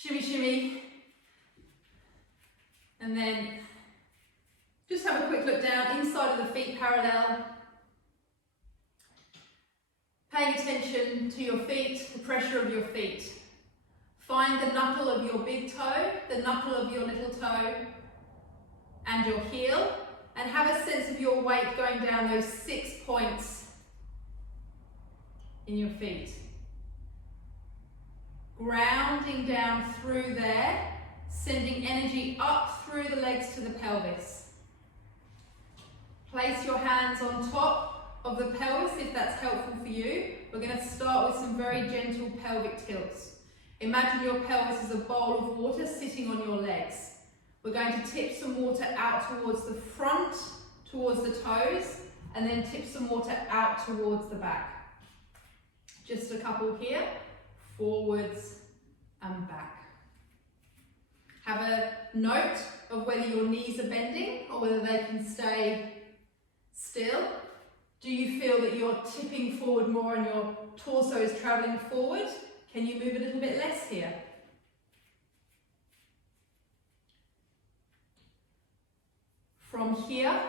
Shimmy, shimmy. And then just have a quick look down, inside of the feet parallel. Paying attention to your feet, the pressure of your feet. Find the knuckle of your big toe, the knuckle of your little toe, and your heel, and have a sense of your weight going down those 6 points in your feet. Grounding down through there, sending energy up through the legs to the pelvis. Place your hands on top of the pelvis if that's helpful for you. We're going to start with some very gentle pelvic tilts. Imagine your pelvis as a bowl of water sitting on your legs. We're going to tip some water out towards the front, towards the toes, and then tip some water out towards the back. Just a couple here, forwards and back. Have a note of whether your knees are bending or whether they can stay still. Do you feel that you're tipping forward more and your torso is traveling forward? Can you move a little bit less here? From here,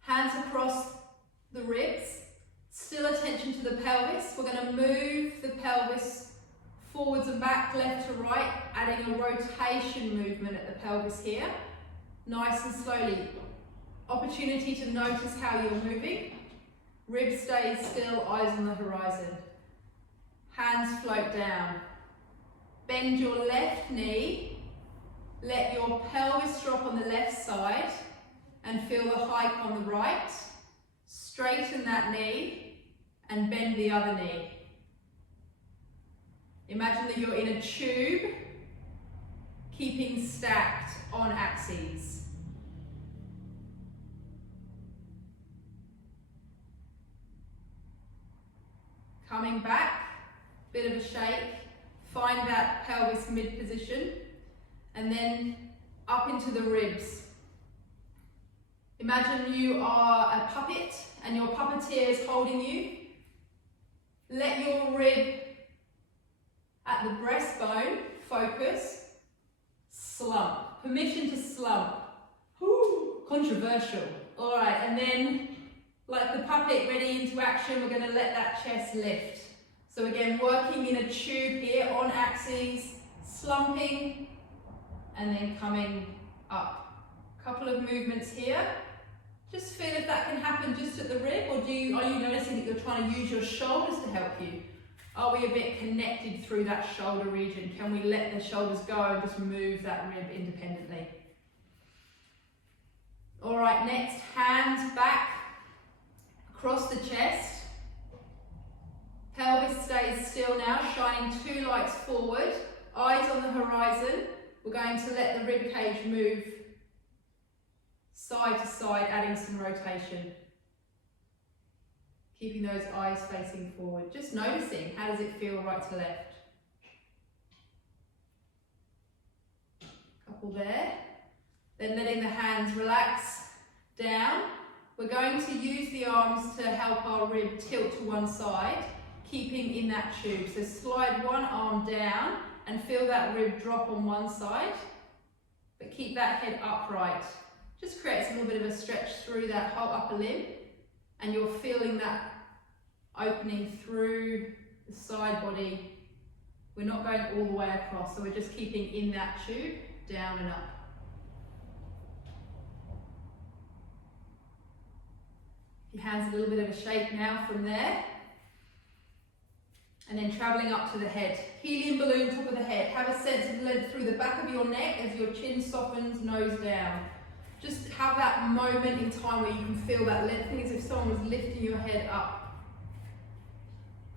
hands across the ribs, still attention to the pelvis. We're going to move the pelvis forwards and back, left to right, adding a rotation movement at the pelvis here. Nice and slowly. Opportunity to notice how you're moving. Ribs stay still, eyes on the horizon. Hands float down. Bend your left knee. Let your pelvis drop on the left side and feel the hike on the right. Straighten that knee and bend the other knee. Imagine that you're in a tube, keeping stacked on axes. Coming back, bit of a shake, find that pelvis mid position, and then up into the ribs. Imagine you are a puppet and your puppeteer is holding you. Let your rib at the breastbone focus, slump. Permission to slump. Whew, controversial. All right, and then like the puppet ready into action, we're going to let that chest lift. So again, working in a tube here on axes, slumping, and then coming up. Couple of movements here. Just feel if that can happen just at the rib, or are you noticing that you're trying to use your shoulders to help you? Are we a bit connected through that shoulder region? Can we let the shoulders go and just move that rib independently? All right, next, hands back across the chest. Pelvis stays still now, shining 2 lights forward, eyes on the horizon. We're going to let the rib cage move side to side, adding some rotation. Keeping those eyes facing forward. Just noticing, how does it feel right to left? Couple there. Then letting the hands relax down. We're going to use the arms to help our rib tilt to one side, keeping in that tube. So slide one arm down and feel that rib drop on one side, but keep that head upright. Just creates a little bit of a stretch through that whole upper limb, and you're feeling that opening through the side body. We're not going all the way across, so we're just keeping in that tube, down and up. Your hands a little bit of a shake now from there. And then traveling up to the head. Helium balloon, top of the head. Have a sense of length through the back of your neck as your chin softens, nose down. Just have that moment in time where you can feel that lengthening as if someone was lifting your head up.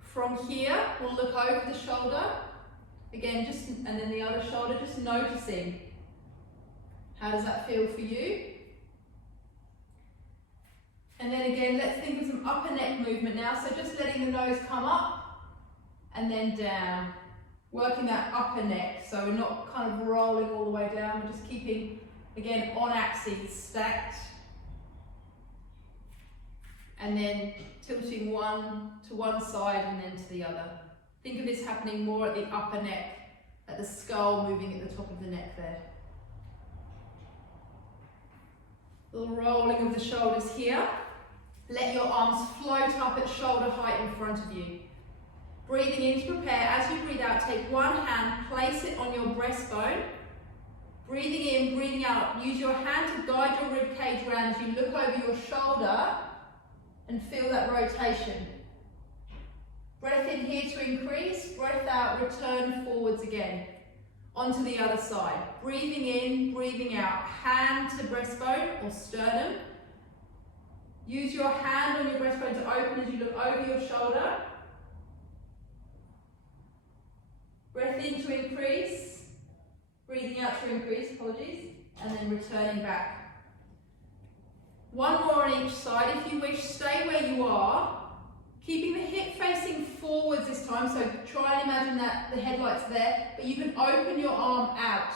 From here, we'll look over the shoulder. Again, and then the other shoulder, just noticing. How does that feel for you? And then again, let's think of some upper neck movement now. So just letting the nose come up and then down. Working that upper neck. So we're not kind of rolling all the way down. We're just keeping, again, on axes, stacked. And then tilting one to one side and then to the other. Think of this happening more at the upper neck at the skull moving at the top of the neck there. Little rolling of the shoulders here. Let your arms float up at shoulder height in front of you. Breathing in to prepare. As you breathe out, take one hand, place it on your breastbone. Breathing in, breathing out. Use your hand to guide your rib cage around as you look over your shoulder and feel that rotation. Breath in here to increase, breath out, return forwards again. Onto the other side. Breathing in, breathing out. Hand to breastbone or sternum. Use your hand on your breastbone to open as you look over your shoulder. Breath in to increase, breathing out to increase, apologies, and then returning back. One more on each side. If you wish, stay where you are. Keeping the hip facing forwards this time, so try and imagine that the headlight's there, but you can open your arm out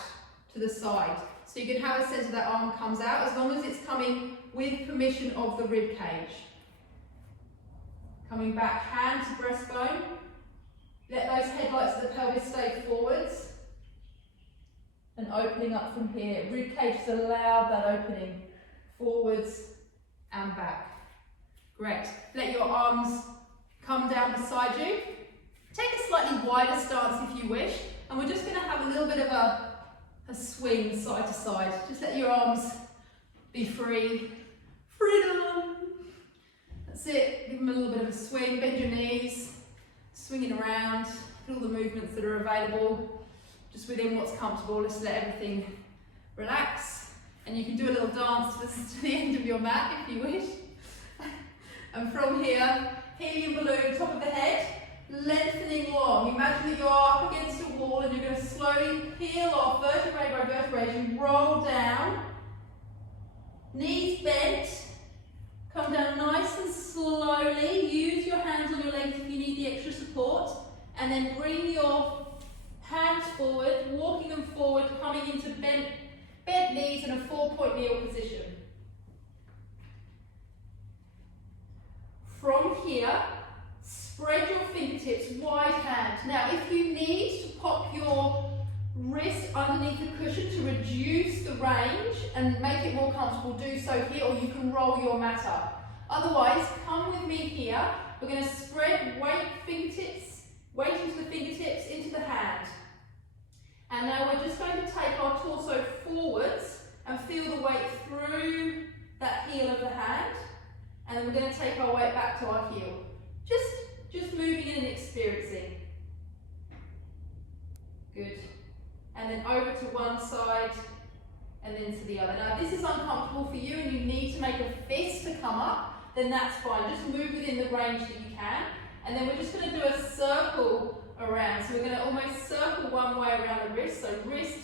to the side. So you can have a sense of that arm comes out, as long as it's coming with permission of the rib cage. Coming back, hand to breastbone. Let those headlights of the pelvis stay forwards. And opening up from here. Rib cage has allowed that opening forwards and back. Great. Let your arms come down beside you. Take a slightly wider stance if you wish, and we're just going to have a little bit of a swing side to side. Just let your arms be free. Freedom! That's it. Give them a little bit of a swing. Bend your knees. Swinging around. Feel the movements that are available. Just within what's comfortable. Just let everything relax. And you can do a little dance to the end of your mat if you wish. And from here, helium balloon, top of the head, lengthening long. Imagine that you're up against a wall and you're going to slowly peel off vertebrae by vertebrae as you roll down. Knees bent. Come down nice and slowly. Use your hands on your legs if you need the extra support. And then bring your hands forward, walking them forward, coming into bent knees in a 4-point kneel position. From here, spread your fingertips, wide hand. Now, if you need to pop your wrist underneath the cushion to reduce the range and make it more comfortable, do so here, or you can roll your mat up. Otherwise, come with me here. We're going to spread weight into the fingertips, into the hand. And now we're just going to take our torso forwards and feel the weight through that heel of the hand. And then we're going to take our weight back to our heel. Just moving in and experiencing. Good. And then over to one side and then to the other. Now if this is uncomfortable for you and you need to make a fist to come up, then that's fine. Just move within the range that you can. And then we're just going to do a circle around. So we're going to almost circle one way around the wrist. So wrist,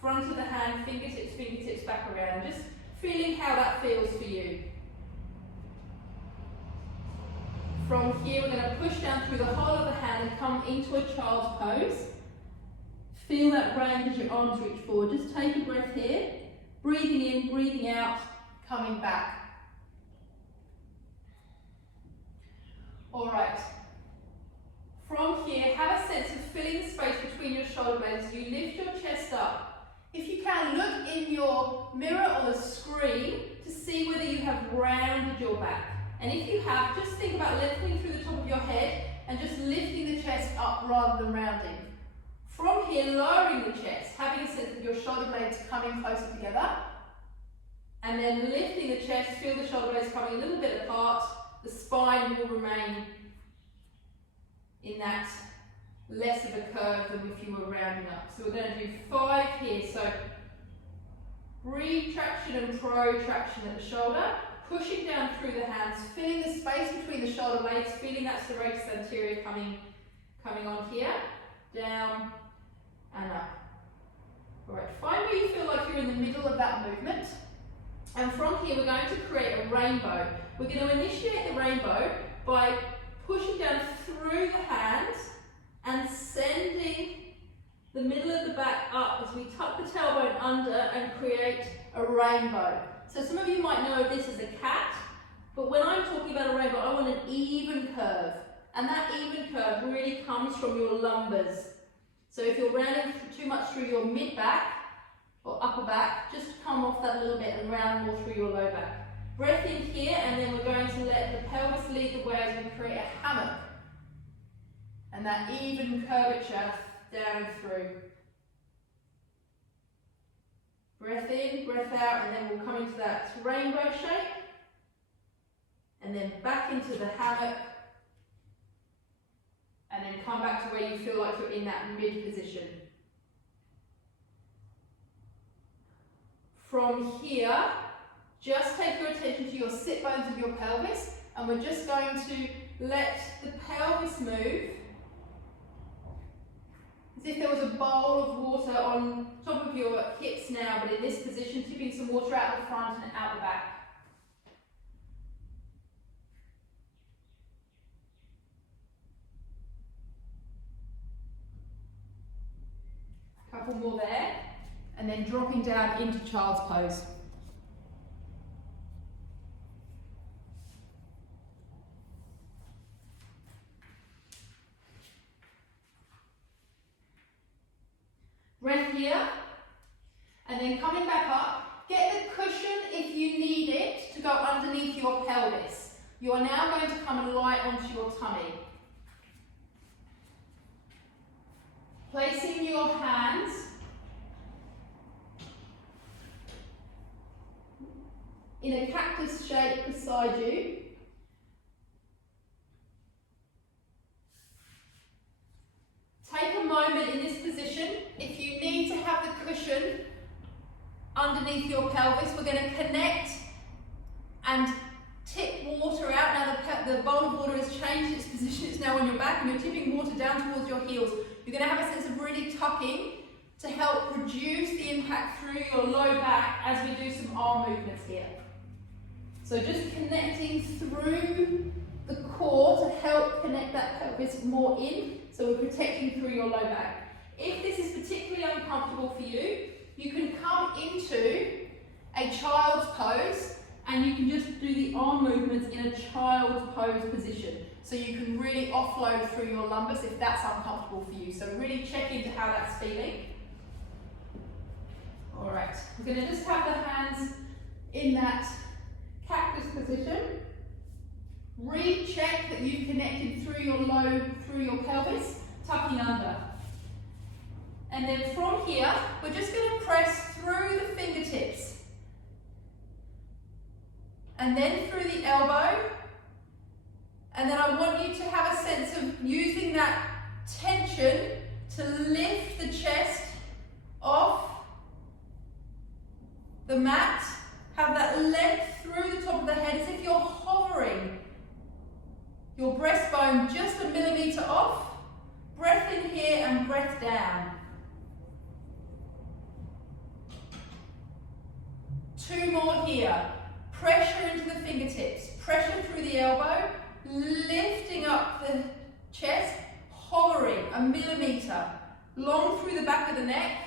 front of the hand, fingertips back around. Just feeling how that feels for you. From here, we're going to push down through the whole of the hand and come into a child's pose. Feel that range as your arms reach forward. Just take a breath here. Breathing in, breathing out, coming back. All right. From here, have a sense of filling the space between your shoulder blades. You lift your chest up. If you can, look in your mirror or the screen to see whether you have rounded your back. And if you have, just think about lengthening through the top of your head and just lifting the chest up rather than rounding. From here, lowering the chest, having a sense of your shoulder blades coming closer together. And then lifting the chest, feel the shoulder blades coming a little bit apart. The spine will remain in that less of a curve than if you were rounding up. So we're going to do 5 here. So retraction and protraction at the shoulder. Pushing down through the hands, feeling the space between the shoulder blades, feeling that serratus anterior coming on here, down and up. All right, find where you feel like you're in the middle of that movement. And from here, we're going to create a rainbow. We're going to initiate the rainbow by pushing down through the hands and sending the middle of the back up as we tuck the tailbone under and create a rainbow. So some of you might know of this as a cat, but when I'm talking about a rainbow, I want an even curve. And that even curve really comes from your lumbers. So if you're rounding much through your mid back or upper back, just come off that a little bit and round more through your low back. Breath in here, and then we're going to let the pelvis lead the way as we create a hammock. And that even curvature down and through. Breath in, breath out, and then we'll come into that rainbow shape. And then back into the hammock. And then come back to where you feel like you're in that mid position. From here, just take your attention to your sit bones of your pelvis, and we're just going to let the pelvis move as if there was a bowl of water on top of your hips now, but in this position, tipping some water out the front and out the back. A couple more there, and then dropping down into child's pose. Breath here, and then coming back up, get the cushion if you need it to go underneath your pelvis. You are now going to come and lie onto your tummy. Placing your hands in a cactus shape beside you. Take a moment in this position. If you need to have the cushion underneath your pelvis, we're going to connect and tip water out. Now the bowl of water has changed its position. It's now on your back, and you're tipping water down towards your heels. You're going to have a sense of really tucking to help reduce the impact through your low back as we do some arm movements here. So just connecting through the core to help connect that pelvis more in, so we're protecting through your low back. If this is particularly uncomfortable for you, you can come into a child's pose, and you can just do the arm movements in a child's pose position. So you can really offload through your lumbus if that's uncomfortable for you. So really check into how that's feeling. All right, we're going to just have the hands in that cactus position. Recheck that you've connected through your pelvis, tucking under. And then from here, we're just going to press through the fingertips. And then through the elbow. And then I want you to have a sense of using that tension to lift the chest off the mat. Have that length through the top of the head as if you're hovering your breastbone just a millimetre off. Breath in here and breath down. 2 more here. Pressure into the fingertips. Pressure through the elbow. Lifting up the chest. Hovering a millimetre. Long through the back of the neck.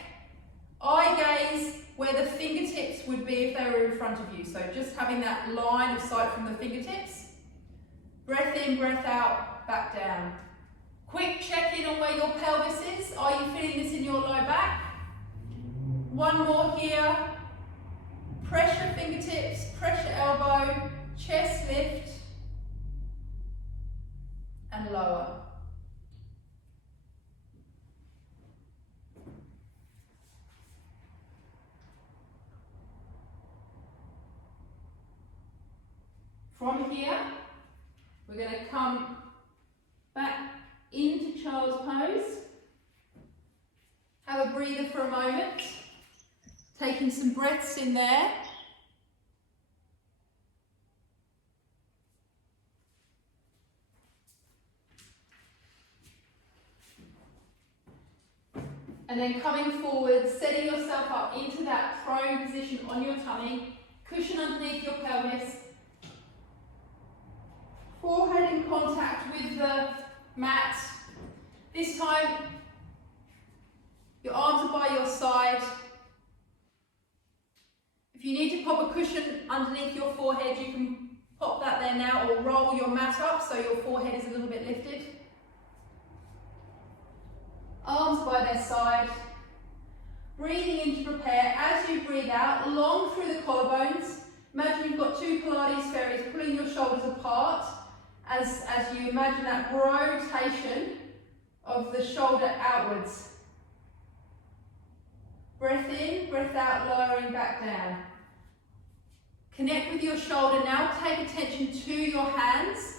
Eye gaze where the fingertips would be if they were in front of you. So just having that line of sight from the fingertips. Breath in, breath out, back down. Quick check in on where your pelvis is. Are you feeling this in your low back? 1 more here. Pressure fingertips, pressure elbow, chest lift, and lower. From here, we're going to come back into child's pose. Have a breather for a moment. Taking some breaths in there. And then coming forward, setting yourself up into that prone position on your tummy, cushion underneath your pelvis, forehead in contact with the mat. This time, your arms are by your side. If you need to pop a cushion underneath your forehead, you can pop that there now, or roll your mat up so your forehead is a little bit lifted. Arms by their side. Breathing in to prepare. As you breathe out, long through the collarbones. Imagine you've got two Pilates fairies pulling your shoulders apart as you imagine that rotation of the shoulder outwards. Breath in, breath out, lowering back down. Connect with your shoulder now. Take attention to your hands.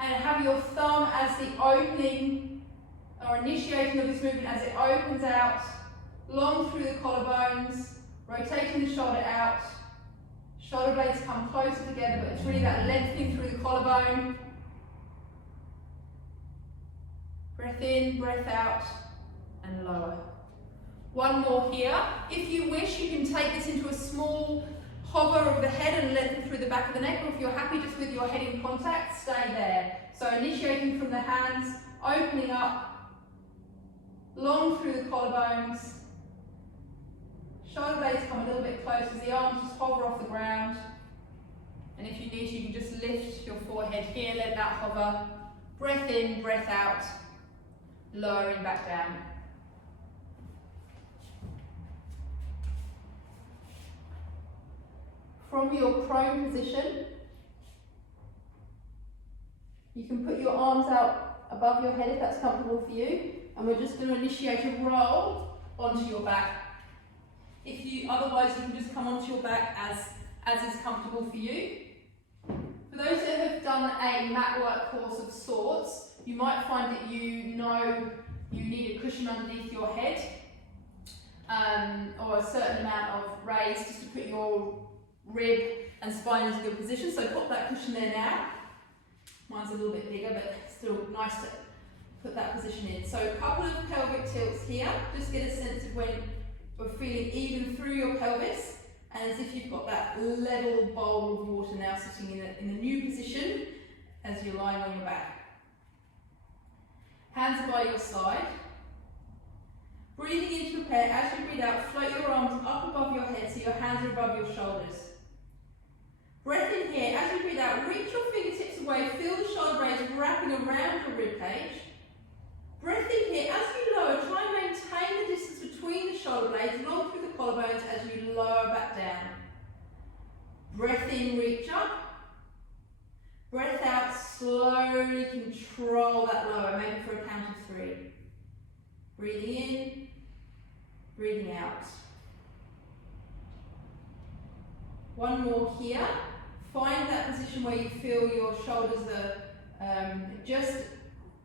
And have your thumb as the opening or initiating of this movement as it opens out, long through the collarbones, rotating the shoulder out. Shoulder blades come closer together, but it's really that lengthening through the collarbone. Breath in, breath out, and lower. One more here. If you wish, you can take this into a small hover of the head and lengthen through the back of the neck, or if you're happy just with your head in contact, stay there. So initiating from the hands, opening up, long through the collarbones. Shoulder blades come a little bit closer, the arms just hover off the ground. And if you need to, you can just lift your forehead here, let that hover. Breath in, breath out, lowering back down. From your prone position, you can put your arms out above your head if that's comfortable for you. And we're just going to initiate a roll onto your back. Otherwise you can just come onto your back as is comfortable for you. For those that have done a mat work course of sorts, you might find that you know you need a cushion underneath your head, or a certain amount of raise just to put your rib and spine into good position. So put that cushion there now. Mine's a little bit bigger, but still nice to put that position in. So a couple of pelvic tilts here. Just get a sense of when we're feeling even through your pelvis, and as if you've got that level bowl of water now sitting in a new position as you're lying on your back. Hands are by your side. Breathing in to prepare. As you breathe out, float your arms up above your head so your hands are above your shoulders. Breath in here. As you breathe out, reach your fingertips away. Feel the shoulder blades wrapping around your rib cage. Breath in here. As you lower, try and maintain the distance between the shoulder blades, long through the collarbones as you lower back down. Breath in, reach up. Breath out, slowly control that lower, maybe for a count of 3. Breathing in, breathing out. One more here. Find that position where you feel your shoulders are just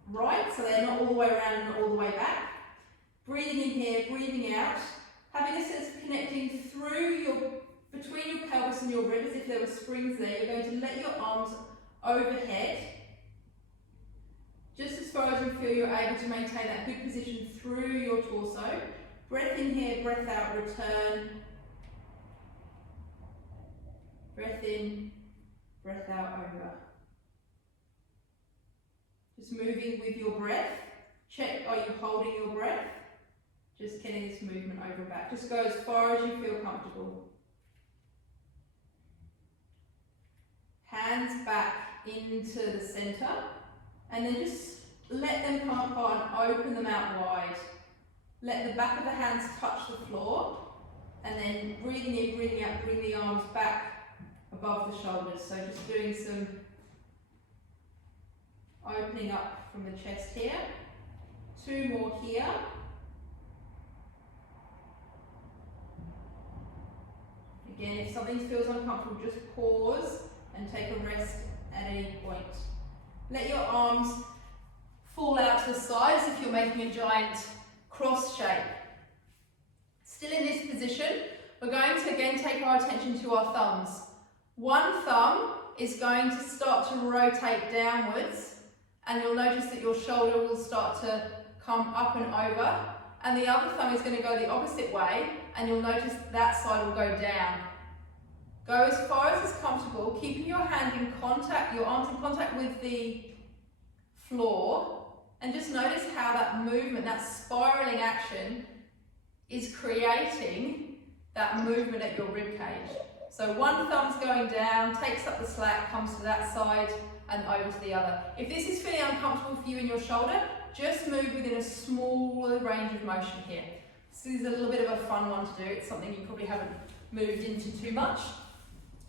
right, so they're not all the way around and not all the way back. Breathing in here, breathing out. Having a sense of connecting between your pelvis and your rib as if there were springs there. You're going to let your arms overhead, just as far as you feel you're able to maintain that good position through your torso. Breath in here, breath out, return. Breath in, breath out, over. Just moving with your breath. Check, are you holding your breath? Just getting this movement over and back. Just go as far as you feel comfortable. Hands back into the center, and then just let them come apart and open them out wide. Let the back of the hands touch the floor, and then breathing in, breathing out, bring the arms back above the shoulders. So just doing some opening up from the chest here. 2 more here. Again, if something feels uncomfortable, just pause and take a rest at any point. Let your arms fall out to the sides if you're making a giant cross shape. Still in this position, we're going to again take our attention to our thumbs. One thumb is going to start to rotate downwards, and you'll notice that your shoulder will start to come up and over, and the other thumb is going to go the opposite way, and you'll notice that side will go down. Go as far as is comfortable, keeping your hand in contact, your arms in contact with the floor, and just notice how that movement, that spiraling action, is creating that movement at your rib cage. So one thumb's going down, takes up the slack, comes to that side and over to the other. If this is feeling uncomfortable for you in your shoulder, just move within a smaller range of motion here. So this is a little bit of a fun one to do. It's something you probably haven't moved into too much.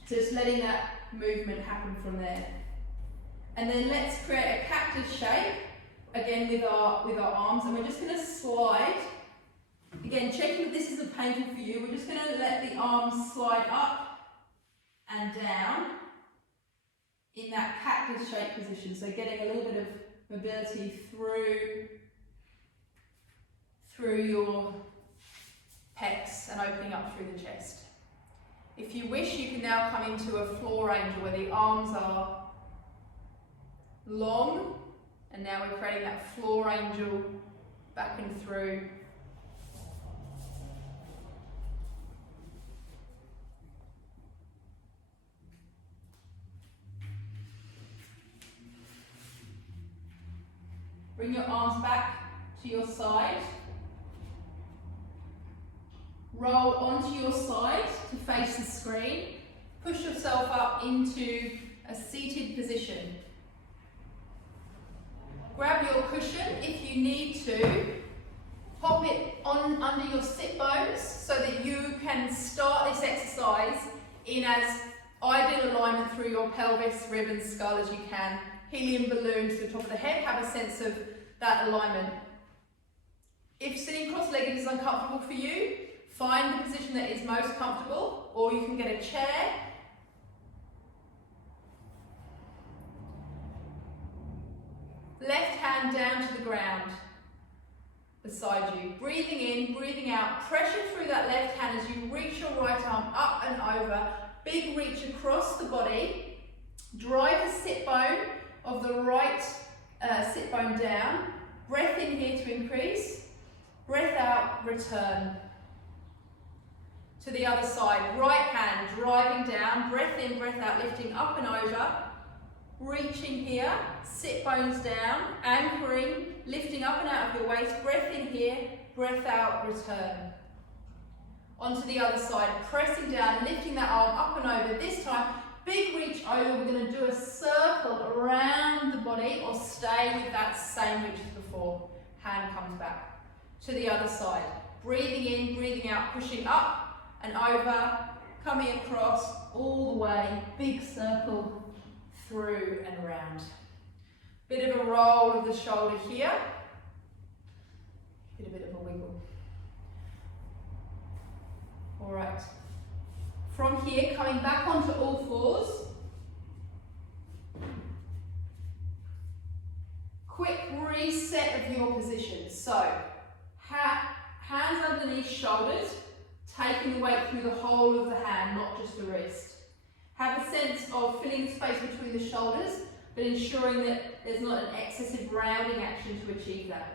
So just letting that movement happen from there. And then let's create a cactus shape, again with our arms, and we're just going to slide. Again, checking that this isn't painful for you, we're just going to let the arms slide up and down in that cactus shape position. So getting a little bit of mobility through your pecs and opening up through the chest. If you wish, you can now come into a floor angel where the arms are long, and now we're creating that floor angel back and through. Bring your arms back to your side. Roll onto your side to face the screen. Push yourself up into a seated position. Grab your cushion if you need to. Pop it on under your sit bones so that you can start this exercise in as ideal alignment through your pelvis, rib and skull as you can. Helium balloon to the top of the head, have a sense of that alignment. If sitting cross-legged is uncomfortable for you, find the position that is most comfortable, or you can get a chair. Left hand down to the ground beside you. Breathing in, breathing out, pressure through that left hand as you reach your right arm up and over. Big reach across the body. Drive the sit bone of the right sit bone down. Breath in here to increase. Breath out, return. To the other side, right hand driving down. Breath in, breath out, lifting up and over. Reaching here, sit bones down, anchoring, lifting up and out of your waist. Breath in here, breath out, return. Onto the other side, pressing down, lifting that arm up and over. This time, big reach over. We're going to do a circle around the body, or stay with that same reach as before. Hand comes back. To the other side, breathing in, breathing out, pushing up and over, coming across all the way, big circle through and around. Bit of a roll of the shoulder here, a bit of a wiggle. All right. From here, coming back onto all fours. Quick reset of your position. So, hands underneath shoulders, taking the weight through the whole of the hand, not just the wrist. Have a sense of filling the space between the shoulders, but ensuring that there's not an excessive rounding action to achieve that.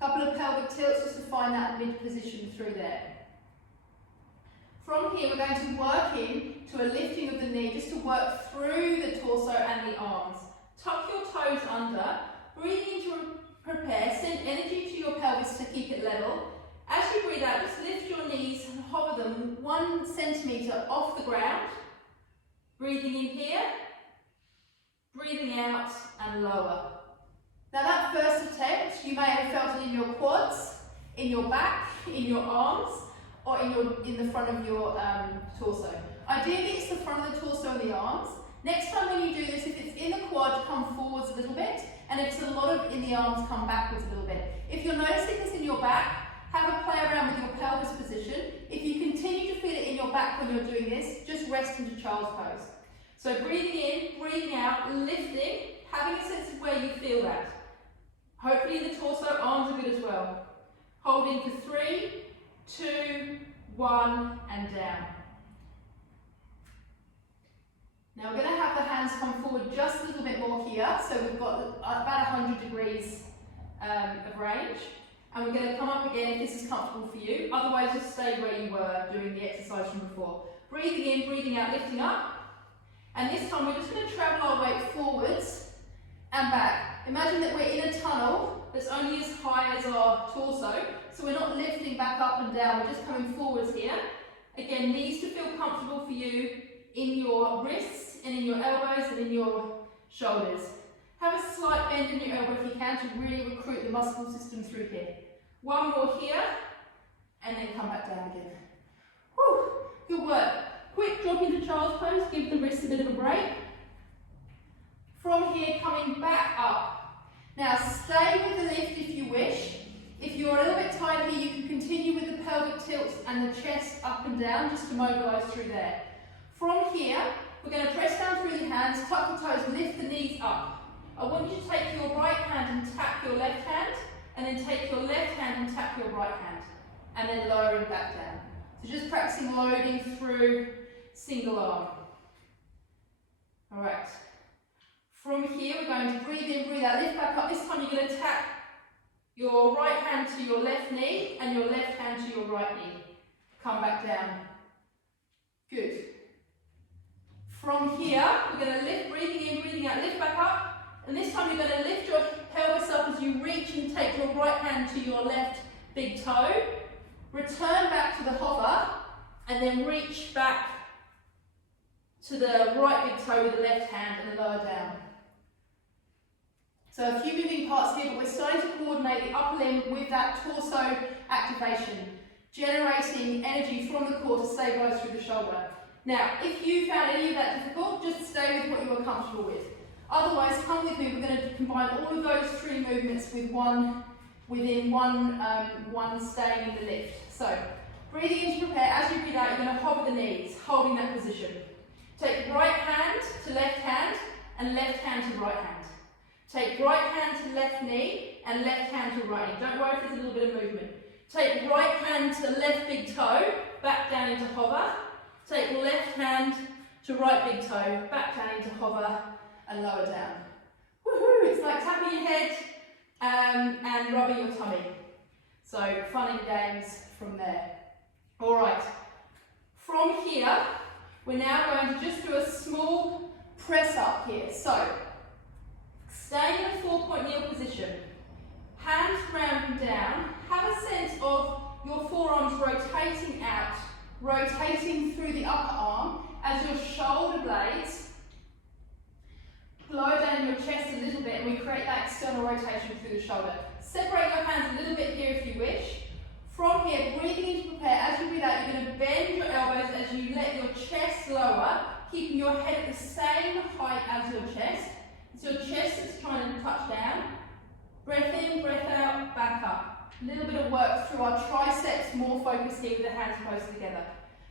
A couple of pelvic tilts just to find that mid position through there. From here, we're going to work in to a lifting of the knee, just to work through the torso and the arms. Tuck your toes under, breathing in to prepare, send energy to your pelvis to keep it level. As you breathe out, just lift your knees and hover them 1 centimetre off the ground. Breathing in here, breathing out and lower. Now that first attempt, you may have felt it in your quads, in your back, in your arms, or in the front of your torso. Ideally, it's the front of the torso and the arms. Next time when you do this, if it's in the quad, come forwards a little bit, and if it's a lot of in the arms, come backwards a little bit. If you're noticing this in your back, have a play around with your pelvis position. If you continue to feel it in your back when you're doing this, just rest into child's pose. So breathing in, breathing out, lifting, having a sense of where you feel that. Hopefully the torso, arms are good as well. Holding for 3, 2, 1, and down. Now we're going to have the hands come forward just a little bit more here, so we've got about 100 degrees of range. And we're going to come up again if this is comfortable for you. Otherwise, just stay where you were doing the exercise from before. Breathing in, breathing out, lifting up. And this time we're just going to travel our weight forwards and back. Imagine that we're in a tunnel that's only as high as our torso. So we're not lifting back up and down, we're just coming forwards here. Again, knees to feel comfortable for you in your wrists and in your elbows and in your shoulders. Have a slight bend in your elbow if you can to really recruit the muscle system through here. One more here, and then come back down again. Whew, good work. Quick drop into child's pose, give the wrists a bit of a break. From here, coming back up. Now stay with the lift if you wish. If you're a little bit tired here, you can continue with the pelvic tilts and the chest up and down just to mobilise through there. From here, we're going to press down through the hands, tuck the toes, lift the knees up. I want you to take your right hand and tap your left hand, and then take your left hand and tap your right hand, and then lowering back down. So just practicing loading through single arm. All right. From here, we're going to breathe in, breathe out, lift back up. This time you're going to tap your right hand to your left knee and your left hand to your right knee. Come back down. Good. From here, we're going to lift, breathing in, breathing out, lift back up. And this time you're going to lift your pelvis up as you reach and take your right hand to your left big toe. Return back to the hover and then reach back to the right big toe with the left hand and lower down. So a few moving parts here, but we're starting to coordinate the upper limb with that torso activation, generating energy from the core to stabilise through the shoulder. Now, if you found any of that difficult, just stay with what you were comfortable with. Otherwise, come with me, we're going to combine all of those three movements with one staying in the lift. So, breathing in to prepare. As you breathe out, you're going to hover the knees, holding that position. Take right hand to left hand and left hand to right hand. Take right hand to left knee and left hand to right knee. Don't worry if there's a little bit of movement. Take right hand to left big toe, back down into hover. Take left hand to right big toe, back down into hover and lower down. Woohoo! It's like tapping your head and rubbing your tummy. So fun and games from there. All right. From here, we're now going to just do a small press up here. So, stay in a 4-point kneel position. Hands rounding down. Have a sense of your forearms rotating out, rotating through the upper arm as your shoulder blades blow down in your chest a little bit, and we create that external rotation through the shoulder. Separate your hands a little bit here if you wish. From here, breathing in to prepare. As you breathe out, you're going to bend your elbows as you let your chest lower, keeping your head at the same height as your chest. It's your chest that's trying to touch down. Breath in, breath out, back up. A little bit of work through our triceps, more focus here with the hands close together.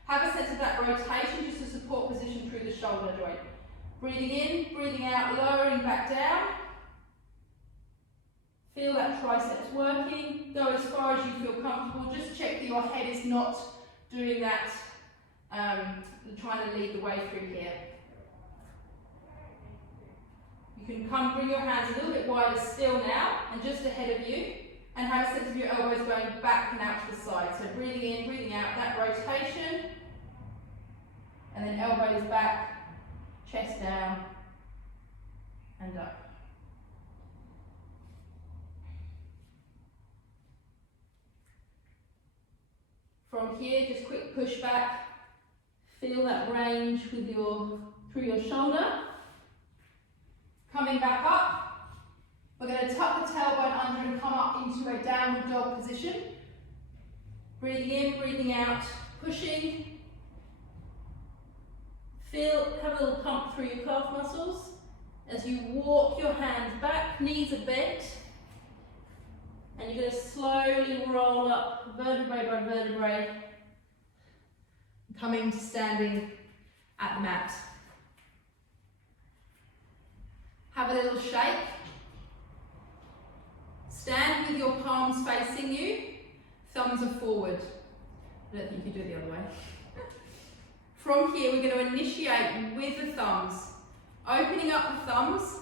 Have a sense of that rotation, just a support position through the shoulder joint. Breathing in, breathing out, lowering back down. Feel that triceps working. Go as far as you feel comfortable. Just check that your head is not doing that, trying to lead the way through here. You can bring your hands a little bit wider still now, and just ahead of you, and have a sense of your elbows going back and out to the side. So breathing in, breathing out, that rotation, and then elbows back, chest down, and up. From here, just quick push back. Feel that range with through your shoulder. Coming back up, we're going to tuck the tailbone under and come up into a downward dog position. Breathing in, breathing out, pushing. Have a little pump through your calf muscles as you walk your hands back, knees are bent. And you're going to slowly roll up vertebrae by vertebrae, coming to standing at the mat. Have a little shake. Stand with your palms facing you, thumbs are forward. I don't think you do it the other way. From here, we're going to initiate with the thumbs. Opening up the thumbs.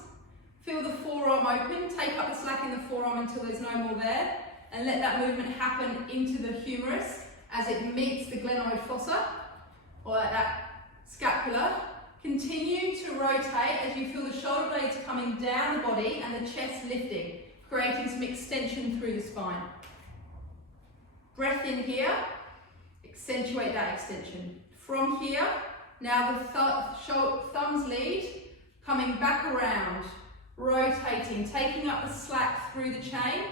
Feel the forearm open, take up the slack in the forearm until there's no more there, and let that movement happen into the humerus as it meets the glenoid fossa, or that scapula. Continue to rotate as you feel the shoulder blades coming down the body and the chest lifting, creating some extension through the spine. Breath in here, accentuate that extension. From here, now the thumbs lead, coming back around. rotating, taking up the slack through the chain,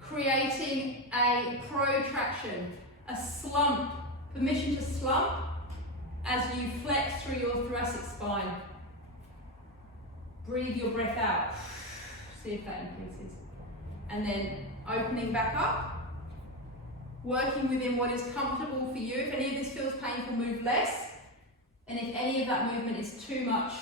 creating a protraction, a slump, permission to slump as you flex through your thoracic spine. Breathe your breath out. See if that increases. And then opening back up, working within what is comfortable for you. If any of this feels painful, move less. And if any of that movement is too much,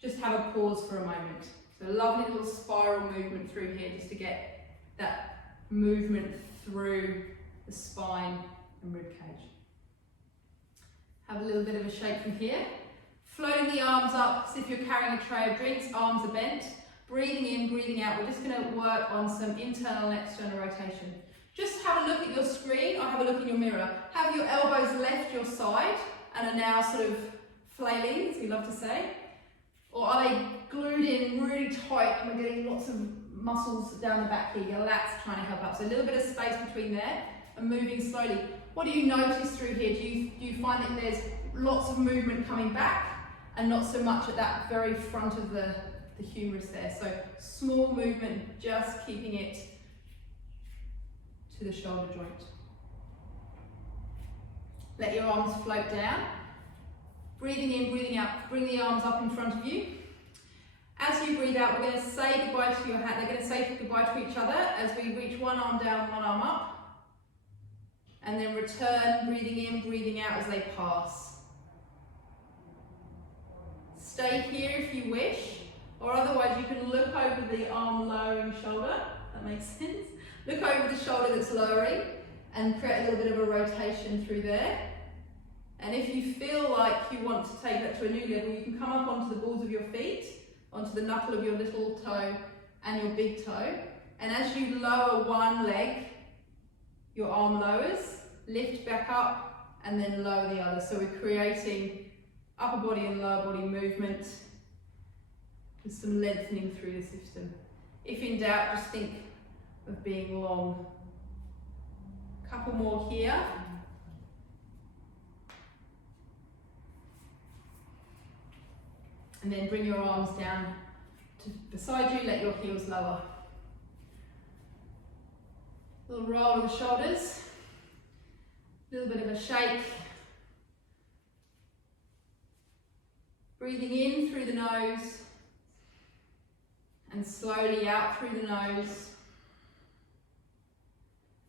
just have a pause for a moment. So a lovely little spiral movement through here just to get that movement through the spine and rib cage. Have a little bit of a shake from here. Floating the arms up as if you're carrying a tray of drinks, arms are bent. Breathing in, breathing out. We're just going to work on some internal and external rotation. Just have a look at your screen or have a look in your mirror. Have your elbows left your side and are now sort of flailing, as we love to say. Or are they glued in really tight and we're getting lots of muscles down the back here, your lats trying to help up. So a little bit of space between there and moving slowly. What do you notice through here? Do you find that there's lots of movement coming back and not so much at that very front of the humerus there? So small movement, just keeping it to the shoulder joint. Let your arms float down. Breathing in, breathing out, bring the arms up in front of you. As you breathe out, we're going to say goodbye to your hand. They're going to say goodbye to each other as we reach one arm down, one arm up. And then return, breathing in, breathing out as they pass. Stay here if you wish, or otherwise you can look over the arm lowering shoulder. That makes sense. Look over the shoulder that's lowering and create a little bit of a rotation through there. And if you feel like you want to take that to a new level, you can come up onto the balls of your feet, onto the knuckle of your little toe and your big toe. And as you lower one leg, your arm lowers, lift back up, and then lower the other. So we're creating upper body and lower body movement with some lengthening through the system. If in doubt, just think of being long. Couple more here. And then bring your arms down to beside you, let your heels lower. Little roll of the shoulders, a little bit of a shake. Breathing in through the nose and slowly out through the nose.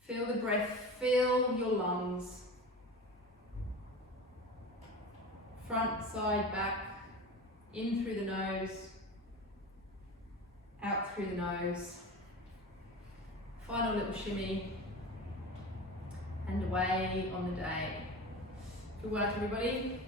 Feel the breath, fill your lungs. Front, side, back. In through the nose, out through the nose. Final little shimmy, and away on the day. Good work, everybody.